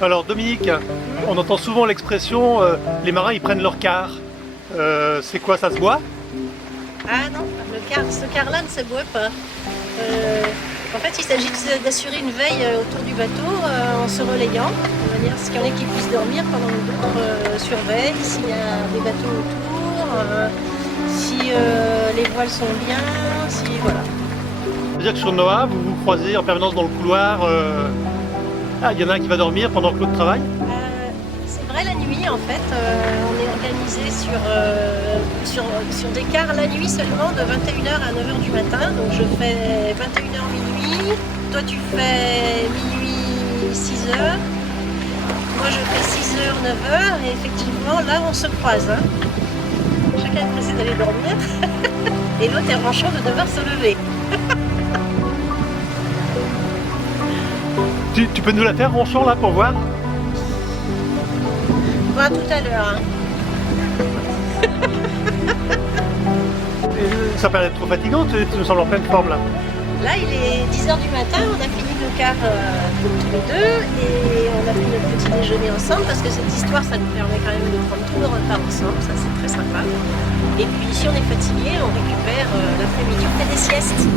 Alors Dominique, on entend souvent l'expression les marins ils prennent leur quart. C'est quoi, ça se boit? Ah non, ce quart-là ne se boit pas. En fait, il s'agit d'assurer une veille autour du bateau en se relayant, de manière à ce qu'il y en ait qui puissent dormir pendant que d'autres surveillent, s'il y a des bateaux autour, si les voiles sont bien, si voilà. C'est-à-dire que sur Noah, vous vous croisez en permanence dans le couloir, il y en a un qui va dormir pendant que l'autre travaille? C'est vrai, la nuit en fait, on est organisé sur des quarts la nuit seulement de 21h à 9h du matin. Donc je fais 21h minuit, toi tu fais minuit 6h, moi je fais 6h 9h et effectivement là on se croise. Hein. Chacun est pressé d'aller dormir et l'autre est ranchant de devoir se lever. Tu peux nous la faire ronchon là pour voir? On va tout à l'heure. Hein. Ça n'a pas l'air trop fatigant, tu nous sembles en pleine forme là. Là il est 10h du matin, on a fini nos quarts tous les deux et on a fait notre petit déjeuner ensemble parce que cette histoire ça nous permet quand même de prendre tout le repas ensemble, ça c'est très sympa. Et puis si on est fatigué, on récupère l'après-midi, on fait des siestes.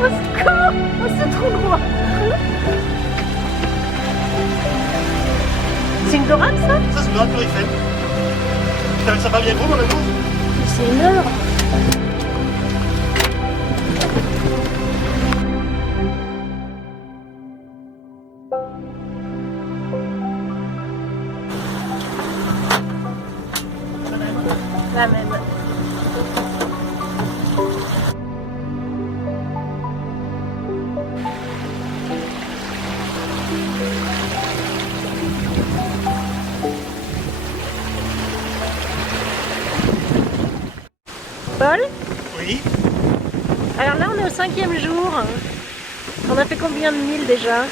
Au secours! Oh, c'est trop gros! C'est une dorade ça? Ça c'est une dorade purifée. Ça va bien gros mon amour? C'est une heure! La même. Paul? Oui. Alors là on est au 5e jour. On a fait combien de milles déjà?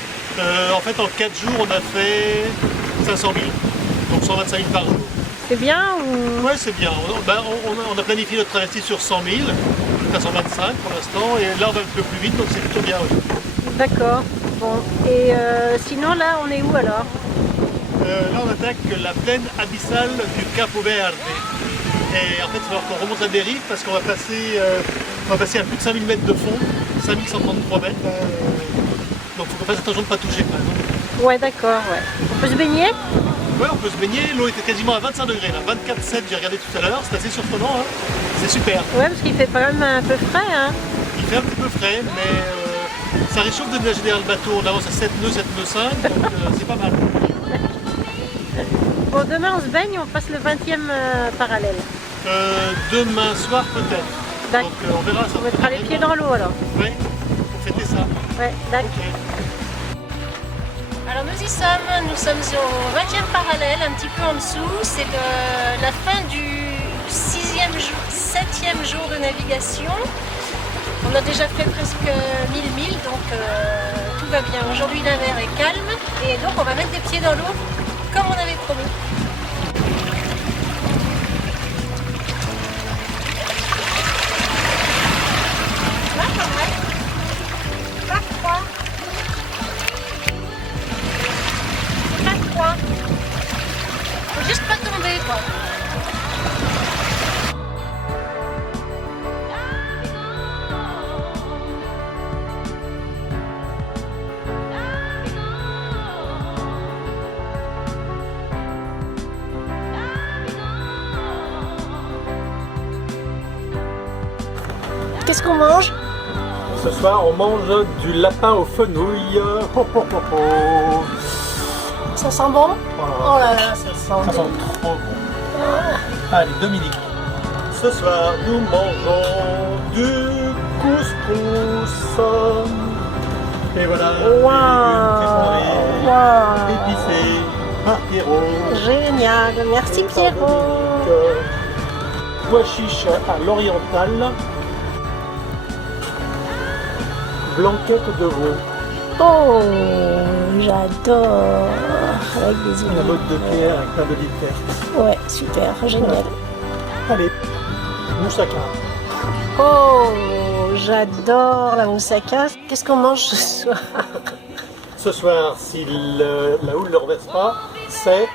En fait en 4 jours on a fait 500 000, donc 125 000 par jour. C'est bien ou... Ouais c'est bien, on a planifié notre traversée sur 100 000, jusqu'à 125 pour l'instant, et là on va un peu plus vite donc c'est plutôt bien. Oui. D'accord, bon. Et sinon là on est où alors? Là on attaque la plaine abyssale du Capo Verde. Et en fait il va falloir qu'on remonte la dérive parce qu'on va passer à plus de 5000 mètres de fond, 5133 mètres. Donc il faut qu'on fasse attention de ne pas toucher quand même. Ouais d'accord, ouais. On peut se baigner? Ouais, on peut se baigner, l'eau était quasiment à 25 degrés là, 24,7 j'ai regardé tout à l'heure, c'est assez surprenant, hein. C'est super. Ouais parce qu'il fait quand même un peu frais hein. Il fait un petit peu frais, mais ça réchauffe de nager derrière le bateau, on avance à 7 nœuds, 7 nœuds 5, donc c'est pas mal. Bon demain on se baigne, on passe le 20e parallèle. Demain soir peut-être. D'accord. Donc on verra ça. On mettra les pieds dans l'eau alors. Oui, pour fêter ça. Ouais, d'accord. Okay. Alors nous y sommes au 20e parallèle, un petit peu en dessous. C'est la fin du 7e jour de navigation. On a déjà fait presque 1000 milles, donc tout va bien. Aujourd'hui la mer est calme et donc on va mettre des pieds dans l'eau comme on avait promis. Là, pas mal. Pas froid. Pas froid. quoi. Qu'est-ce qu'on mange? Ce soir, on mange du lapin aux fenouilles. Ho, ho, ho, ho. Ça sent bon? Voilà. Oh là là, ça sent Ça sent bon. trop bon. Allez, Dominique. Ce soir, nous mangeons du couscous. Et voilà, Waouh! Waouh! épicé par Pierrot. Génial, merci Pierrot. Pois chiche à l'orientale. Blanquette de veau. Oh, j'adore. Avec des La olives. botte de pierre avec plein d'olives vertes. Ouais, super, génial. Allez, moussaka. Oh, j'adore la moussaka. Qu'est-ce qu'on mange ce soir? Ce soir, si la houle ne renverse pas, c'est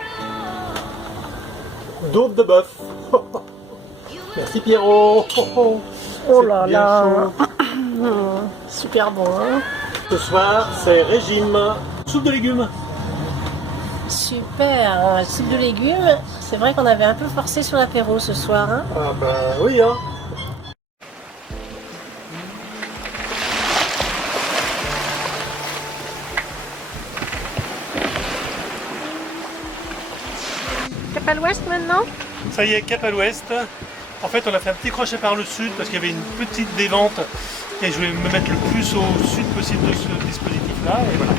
daube de bœuf. Merci Pierrot. Oh C'est là bien là. chaud. Super bon, hein? Ce soir, c'est régime soupe de légumes. Super, soupe de légumes. C'est vrai qu'on avait un peu forcé sur l'apéro ce soir, hein? Ah bah oui hein. Cap à l'ouest maintenant? Ça y est, cap à l'ouest. En fait, on a fait un petit crochet par le sud parce qu'il y avait une petite dévente et je voulais me mettre le plus au sud possible de ce dispositif-là. Et voilà.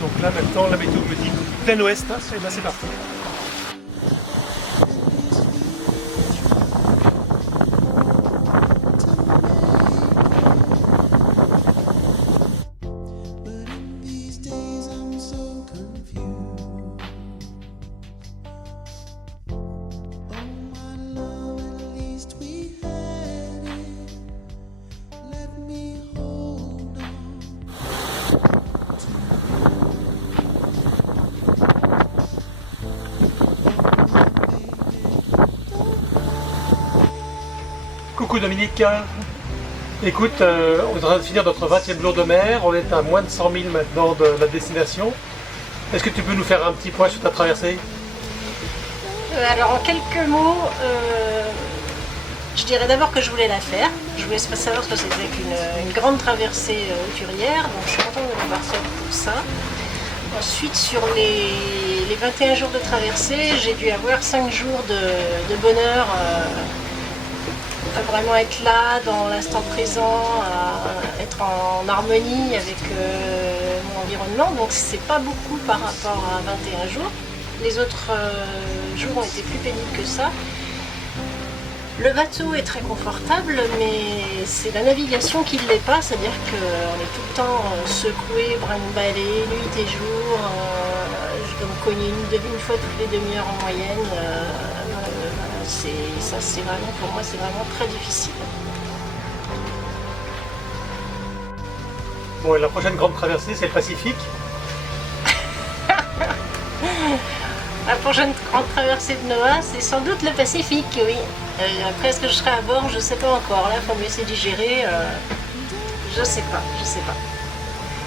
Donc là, maintenant, la météo me dit plein ouest. Et ben c'est parti. These days I'm so confused. Oh my love, at least we had it. Let me hold on. Coucou Dominique. Écoute, on est en train de finir notre 20e jour de mer. On est à moins de 100 000 maintenant de la destination. Est-ce que tu peux nous faire un petit point sur ta traversée? Alors en quelques mots, je dirais d'abord que je voulais la faire. Je voulais savoir ce que c'était qu'une grande traversée hauturière, donc je suis contente de l'avoir faite pour ça. Ensuite, sur les 21 jours de traversée, j'ai dû avoir 5 jours de bonheur, à vraiment être là, dans l'instant présent, à être en harmonie avec mon environnement. Donc c'est pas beaucoup par rapport à 21 jours. Les autres jours ont été plus pénibles que ça. Le bateau est très confortable, mais c'est la navigation qui ne l'est pas, c'est-à-dire qu'on est tout le temps secoué, brinque-ballé, nuit et jour. Je dois me cogner une fois toutes les demi-heures en moyenne. C'est vraiment, pour moi, c'est vraiment très difficile. Bon, et la prochaine grande traversée, c'est le Pacifique. La prochaine grande traversée de Noah, c'est sans doute le Pacifique, oui. Après, est-ce que je serai à bord? Je ne sais pas encore. Là, il faut me laisser digérer. Je sais pas.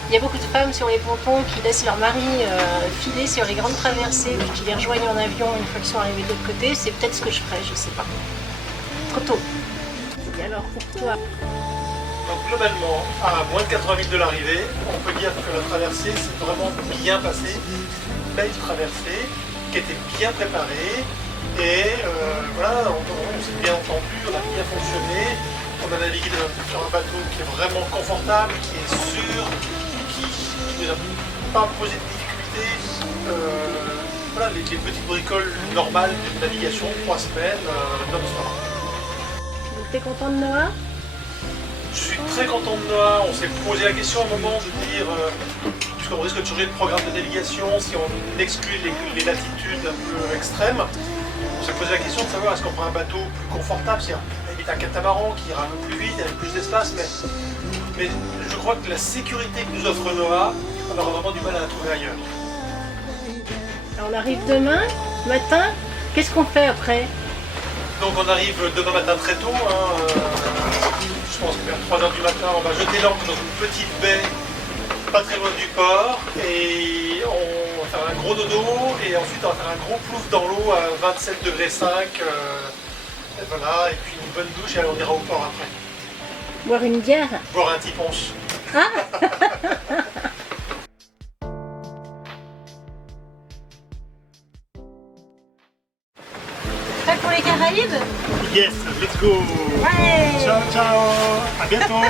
Il y a beaucoup de femmes sur les pontons qui laissent leur mari filer sur les grandes traversées, puis qui les rejoignent en avion une fois qu'ils sont arrivés de l'autre côté. C'est peut-être ce que je ferai, je sais pas. Trop tôt. Et alors, pour toi? Donc globalement, à moins de 80 000 de l'arrivée, on peut dire que la traversée s'est vraiment bien passée. Une belle traversée qui était bien préparée. Et voilà, on s'est bien entendu, on a bien fonctionné. On a navigué sur un bateau qui est vraiment confortable, qui est sûr, qui ne pas posé de difficultés. Voilà, les petites bricoles normales de navigation, 3 semaines, non-stop. Donc, t'es content de Noah? Je suis très content de Noah. On s'est posé la question à un moment de dire, puisqu'on risque de changer de programme de navigation si on exclut les latitudes un peu extrêmes, on s'est posé la question de savoir est-ce qu'on prend un bateau plus confortable, c'est-à-dire un catamaran qui ira un peu plus vite, avec plus d'espace, mais je crois que la sécurité que nous offre Noah, on aura vraiment du mal à la trouver ailleurs. Alors, on arrive demain matin. Qu'est-ce qu'on fait après? Donc on arrive demain matin très tôt, je pense que vers 3h du matin, on va jeter l'ancre dans une petite baie pas très loin du port et on va faire un gros dodo et ensuite on va faire un gros plouf dans l'eau à 27,5 degrés. Et voilà, et puis une bonne douche et on ira au port après. Boire une bière? Boire un petit punch. Prêt pour les Caraïbes? Yes, let's go. Ouais. Ciao, ciao. À bientôt.